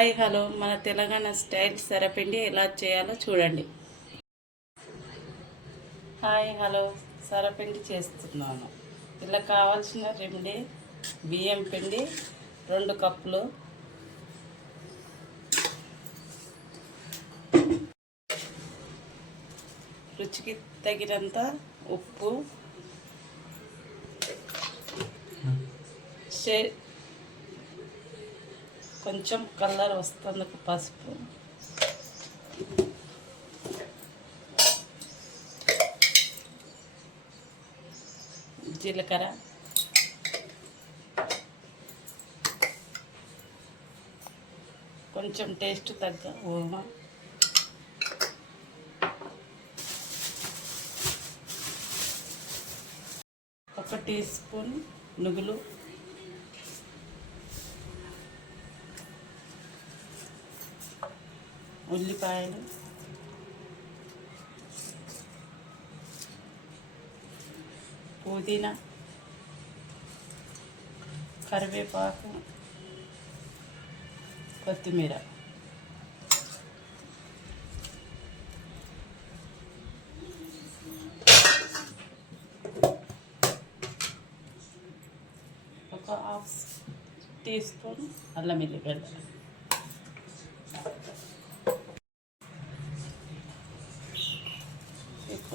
Hi hello. మన Telangana style సరపిండి ఎలా చేయాలో చూడండి. Hi hello. సరపిండి చేస్తున్నాను. ఇలా కావాల్సిన రెమెడీ బియ్యం పిండి రెండు కప్పులు. రుచికి తగినంత ఉప్పు. కొంచెం కలర్ వస్తుంది పసుపు. జీలకర్ర. కొంచెం టేస్ట్ తగ్గ ఓమా. ఒక టీ స్పూన్ నువ్వులు ఉల్లిపాయలు. పుదీనా. కరివేపాకు. కొత్తిమీర. ఒక హాఫ్ టీ స్పూన్ అల్లం వెల్లిగడ్డ.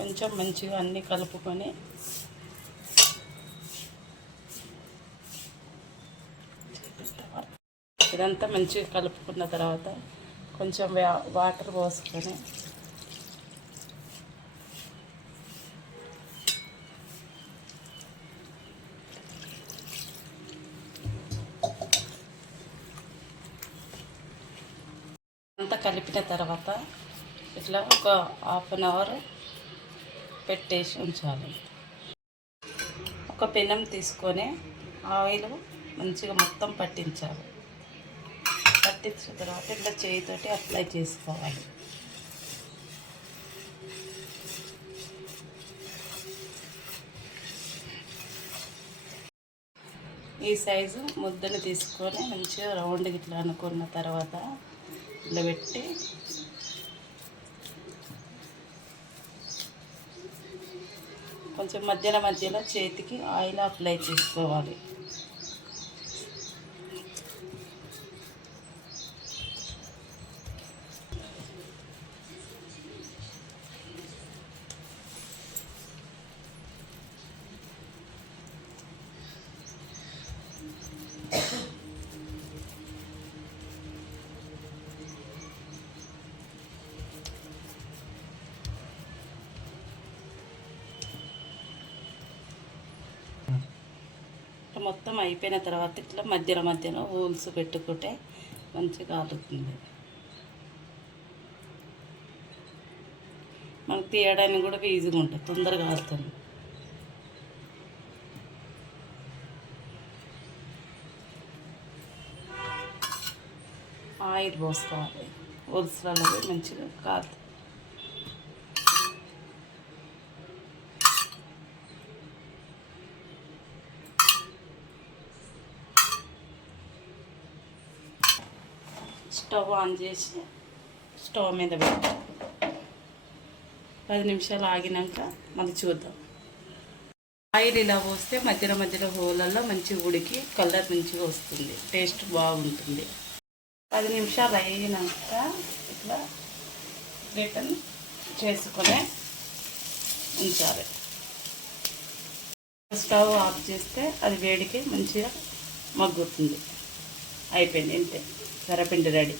కొంచెం మంచిగా అన్నీ కలుపుకొని ఇదంతా మంచిగా కలుపుకున్న తర్వాత కొంచెం వా- వాటర్ పోసుకొని అంతా కలిపిన తర్వాత ఇట్లా ఒక హాఫ్ అన్ అవర్ పెట్టేసి ఉంచాలి. ఒక పెనం తీసుకొని ఆయిల్ మంచిగా మొత్తం పట్టించాలి. పట్టించిన తర్వాత ఇట్లా చేయితోటి అప్లై చేసుకోవాలి. ఈ సైజు ముద్దని తీసుకొని మంచిగా రౌండ్గా ఇట్లా అనుకున్న తర్వాత ఇట్లా పెట్టి కొంచెం మధ్యలో మధ్యలో చేతికి ఆయిల్ అప్లై చేసుకోవాలి. ఇట్లా మొత్తం అయిపోయిన తర్వాత ఇట్లా మధ్యలో మధ్యలో హోల్స్ పెట్టుకుంటే మంచిగా కాలుతుంది. మనకు తీయడానికి కూడా ఈజీగా ఉంటుంది తొందరగా కాలుతుంది. ఆయిల్ పోసుకోవాలి హోల్స్లలో మంచిగా కాలుతుంది. స్టవ్ ఆన్ చేసి స్టవ్ మీద పెట్టి పది నిమిషాలు ఆగినాక మళ్ళీ చూద్దాం. ఆయిల్ ఇలా పోస్తే మధ్యలో మధ్యలో హోలల్లో మంచిగా ఉడికి కలర్ మంచిగా వస్తుంది. టేస్ట్ బాగుంటుంది. పది నిమిషాలు అయినాక ఇట్లా రిటర్న్ చేసుకొని ఉంచాలి. స్టవ్ ఆఫ్ చేస్తే అది వేడికి మంచిగా మగ్గుతుంది. అయిపోయింది అంతే సరపిండి రెడీ